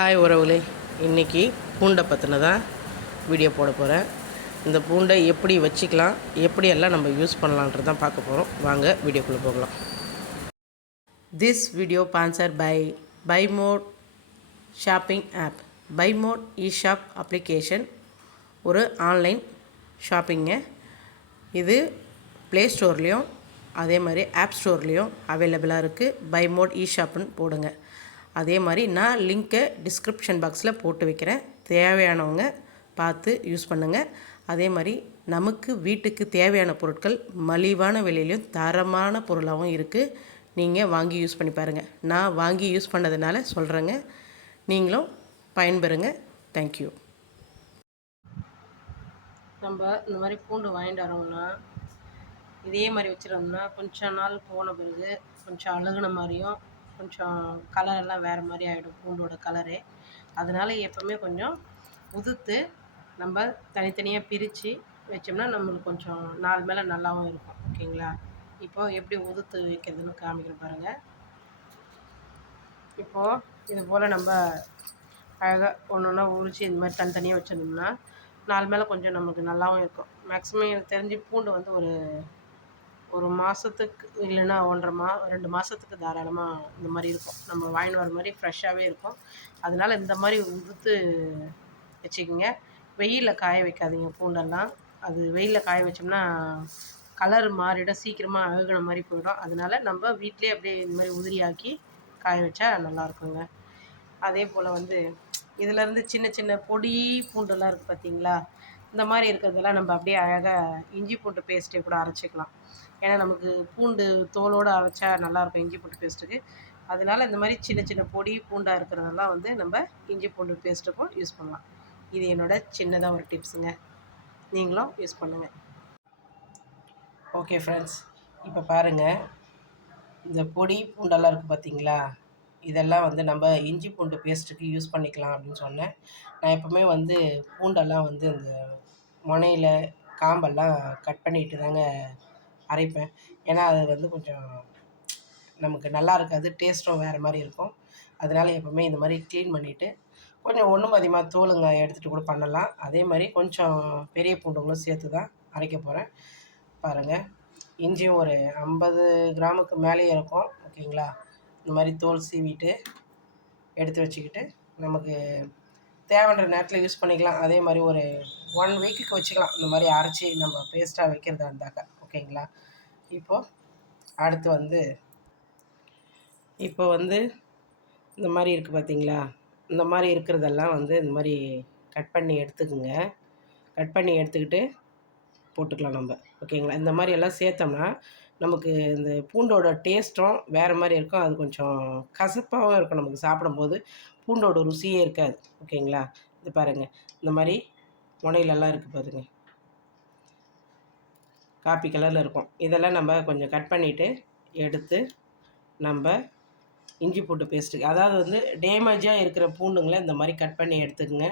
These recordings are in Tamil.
ஹாய் உறவுகளே. இன்றைக்கி பூண்டை பற்றின தான் வீடியோ போட போகிறேன் இந்த பூண்டை எப்படி வச்சுக்கலாம் எப்படியெல்லாம் நம்ம யூஸ் பண்ணலான்றது தான் பார்க்க போகிறோம் வாங்க வீடியோக்குள்ளே போகலாம். This video sponsor by buy mode shopping app buy mode e shop application ஒரு ஆன்லைன் ஷாப்பிங்கு இது ப்ளே ஸ்டோர்லேயும் அதே மாதிரி ஆப் ஸ்டோர்லேயும் அவைலபிளாக இருக்குது பை மோட் இ ஷாப்புன்னு போடுங்க. அதே மாதிரி நான் லிங்க்கை டிஸ்கிரிப்ஷன் பாக்ஸில் போட்டு வைக்கிறேன். தேவையானவங்க பார்த்து யூஸ் பண்ணுங்கள் அதே மாதிரி நமக்கு வீட்டுக்கு தேவையான பொருட்கள் மலிவான விலையிலையும் தரமான பொருளாகவும் இருக்குது நீங்கள் வாங்கி யூஸ் பண்ணி பாருங்கள் நான் வாங்கி யூஸ் பண்ணதுனால சொல்கிறேங்க நீங்களும் பயன்பெறுங்க. தேங்க்யூ நம்ம இந்த மாதிரி பூண்டு வாங்கிட்டு வரோம்னா இதே மாதிரி வச்சுருந்தோம்னா கொஞ்சம் நாள் போன பிறகு கொஞ்சம் அழுகுன மாதிரியும் கொஞ்சம் கலர் எல்லாம் வேறு மாதிரி ஆகிடும் பூண்டோட கலரு அதனால் எப்போவுமே கொஞ்சம் உதுத்து நம்ம தனித்தனியாக பிரித்து வச்சோம்னா நம்மளுக்கு கொஞ்சம் நாலு மேலே நல்லாவும் இருக்கும் ஓகேங்களா இப்போது எப்படி உதுத்து வைக்கிறதுன்னு காமிக்கிறேன் பாருங்கள் இப்போது இது போல் நம்ம அழகாக ஒன்று ஒன்றா உரித்து இந்த மாதிரி தனித்தனியாக வச்சிருந்தோம்னா நாலு மேலே கொஞ்சம் நமக்கு நல்லாவும் இருக்கும். மேக்ஸிமம் எனக்கு தெரிஞ்சு பூண்டு வந்து ஒரு ஒரு மாதத்துக்கு இல்லைன்னா ஒன்றரை மா ரெண்டு மாதத்துக்கு தாராளமாக இந்த மாதிரி இருக்கும். நம்ம வாங்கிட்டு வர மாதிரி ஃப்ரெஷ்ஷாகவே இருக்கும். அதனால இந்த மாதிரி உதுத்து வச்சுக்கோங்க. வெயிலில் காய வைக்காதீங்க பூண்டெல்லாம். அது வெயிலில் காய வச்சோம்னா கலர் மாறிடும் சீக்கிரமாக அழுகின மாதிரி போயிடும். அதனால் நம்ம வீட்டிலே அப்படியே இந்த மாதிரி உதிரியாக்கி காய வச்சா நல்லா இருக்குங்க. அதே போல் வந்து இதுலேருந்து சின்ன சின்ன பொடி பூண்டெல்லாம் இருக்குது பார்த்தீங்களா இந்த மாதிரி இருக்கிறதெல்லாம் நம்ம அப்படியே அழகாக இஞ்சி பூண்டு பேஸ்ட்டே கூட அரைச்சிக்கலாம். ஏன்னா நமக்கு பூண்டு தோலோடு அரைச்சா நல்லாயிருக்கும் இஞ்சி பூண்டு பேஸ்ட்டுக்கு அதனால இந்த மாதிரி சின்ன சின்ன பொடி பூண்டாக இருக்கிறதெல்லாம் வந்து நம்ம இஞ்சி பூண்டு பேஸ்ட்டுக்கும் யூஸ் பண்ணலாம். இது என்னோட சின்னதாக ஒரு டிப்ஸுங்க நீங்களும் யூஸ் பண்ணுங்கள் ஓகே ஃப்ரெண்ட்ஸ் இப்போ பாருங்கள் இந்த பொடி பூண்டெல்லாம் இருக்குது பார்த்தீங்களா இதெல்லாம் வந்து நம்ம இஞ்சி பூண்டு பேஸ்ட்டுக்கு யூஸ் பண்ணிக்கலாம் அப்படின்னு சொன்னேன். நான் எப்போவுமே வந்து பூண்டெல்லாம் வந்து இந்த முனையில் காம்பெல்லாம் கட் பண்ணிட்டு தாங்க அரைப்பேன். ஏன்னா அது வந்து கொஞ்சம் நமக்கு நல்லா இருக்காது டேஸ்ட்டும் வேறு மாதிரி இருக்கும். அதனால எப்போவுமே இந்த மாதிரி க்ளீன் பண்ணிவிட்டு கொஞ்சம் ஒன்றும் அதிகமாக தோலுங்க எடுத்துகிட்டு கூட பண்ணலாம். அதே மாதிரி கொஞ்சம் பெரிய பூண்டுங்களும் சேர்த்து தான் அரைக்க போகிறேன் பாருங்கள் இஞ்சியும் ஒரு ஐம்பது கிராமுக்கு மேலேயே இருக்கும். ஓகேங்களா? இந்த மாதிரி தோல் சீவிட்டு எடுத்து வச்சுக்கிட்டு நமக்கு தேவைன்ற நேரத்தில் யூஸ் பண்ணிக்கலாம். அதே மாதிரி ஒரு ஒன் வீக்குக்கு வச்சுக்கலாம். இந்த மாதிரி அரைச்சி நம்ம பேஸ்ட்டாக வைக்கிறதா இருந்தாக்கா. ஓகேங்களா? இப்போது அடுத்து வந்து இப்போ வந்து இந்த மாதிரி இருக்குது பார்த்தீங்களா இந்த மாதிரி இருக்கிறதெல்லாம் வந்து இந்த மாதிரி கட் பண்ணி எடுத்துக்குங்க. கட் பண்ணி எடுத்துக்கிட்டு போட்டுக்கலாம் நம்ம. ஓகேங்களா? இந்த மாதிரி எல்லாம் சேர்த்தோம்னா நமக்கு இந்த பூண்டோட டேஸ்ட்டும் வேறு மாதிரி இருக்கும். அது கொஞ்சம் கசப்பாகவும் இருக்கும் நமக்கு சாப்பிடும்போது. பூண்டோட ருசியே இருக்காது. ஓகேங்களா? இது பாருங்கள் இந்த மாதிரி முனையிலெல்லாம் இருக்குது பாருங்க. காப்பி கலரில் இருக்கும். இதெல்லாம் நம்ம கொஞ்சம் கட் பண்ணிவிட்டு எடுத்து நம்ம இஞ்சி பூண்டு பேஸ்ட்டு. அதாவது வந்து டேமேஜாக இருக்கிற பூண்டுங்களை இந்த மாதிரி கட் பண்ணி எடுத்துக்கோங்க.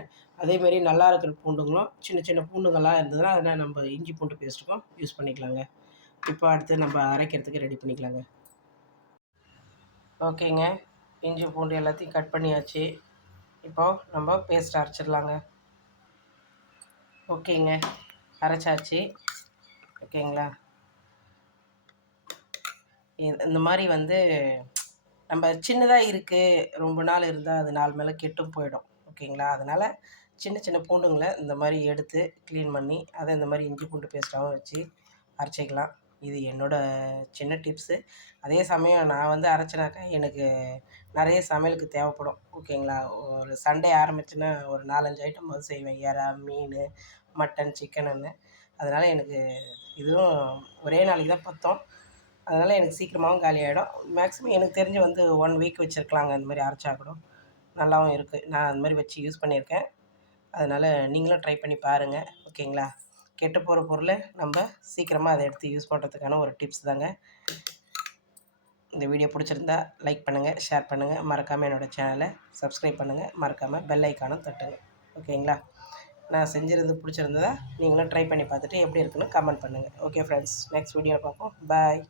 மாதிரி நல்லா இருக்கிற பூண்டுங்களும் சின்ன சின்ன பூண்டுங்களாக இருந்ததுன்னா அதெல்லாம் நம்ம இஞ்சி பூண்டு பேஸ்ட்டுக்கும் யூஸ் பண்ணிக்கலாங்க. இப்போ அடுத்து நம்ம அரைக்கிறதுக்கு ரெடி பண்ணிக்கலாங்க. ஓகேங்க. இஞ்சி பூண்டு எல்லாத்தையும் கட் பண்ணியாச்சு. இப்போது நம்ம பேஸ்ட் அரைச்சிடலாங்க. ஓகேங்க. அரைச்சாச்சு. ஓகேங்களா? இது- இந்த மாதிரி வந்து நம்ம சின்னதாக இருக்குது ரொம்ப நாள் இருந்தால் அது நாள் மேலே கெட்டும் போயிடும். ஓகேங்களா? அதனால் சின்ன சின்ன பூண்டுங்களை இந்த மாதிரி எடுத்து க்ளீன் பண்ணி அதை இந்த மாதிரி இஞ்சி பூண்டு பேஸ்ட்டாகவும் வச்சு அரைச்சிக்கலாம். இது என்னோடய சின்ன டிப்ஸு அதே சமயம் நான் வந்து அரைச்சனாக்கா எனக்கு நிறைய சமையலுக்கு தேவைப்படும். ஓகேங்களா? ஒரு சண்டே ஆரம்பிச்சுன்னா ஒரு நாலஞ்சு ஐட்டம் வந்து செய்வேன். இறா மீன் மட்டன் சிக்கனுன்னு அதனால் எனக்கு இதுவும் ஒரே நாளைக்கு தான் பத்தோம். அதனால் எனக்கு சீக்கிரமாகவும் காலி ஆகிடும் மேக்ஸிமம் எனக்கு தெரிஞ்சு வந்து ஒன் வீக் வச்சுருக்கலாங்க. அந்த மாதிரி அரைச்சா கூட. நல்லாவும் இருக்குது நான் அந்த மாதிரி வச்சு யூஸ் பண்ணியிருக்கேன். அதனால் நீங்களும் ட்ரை பண்ணி பாருங்கள் ஓகேங்களா? கெட்டு போகிற பொருளை நம்ம சீக்கிரமாக அதை எடுத்து யூஸ் பண்ணுறதுக்கான ஒரு டிப்ஸ் தாங்க. இந்த வீடியோ பிடிச்சிருந்தா லைக் பண்ணுங்கள் ஷேர் பண்ணுங்கள் மறக்காமல் என்னோடய சேனலை சப்ஸ்கிரைப் பண்ணுங்கள் மறக்காமல் பெல் ஐக்கானும் தட்டுங்க. ஓகேங்களா நான் செஞ்சிருந்து பிடிச்சிருந்ததா நீங்களும் ட்ரை பண்ணி பார்த்துட்டு எப்படி இருக்குன்னு கமெண்ட் பண்ணுங்கள் ஓகே ஃப்ரெண்ட்ஸ் நெக்ஸ்ட் வீடியோவில் பார்ப்போம். பாய்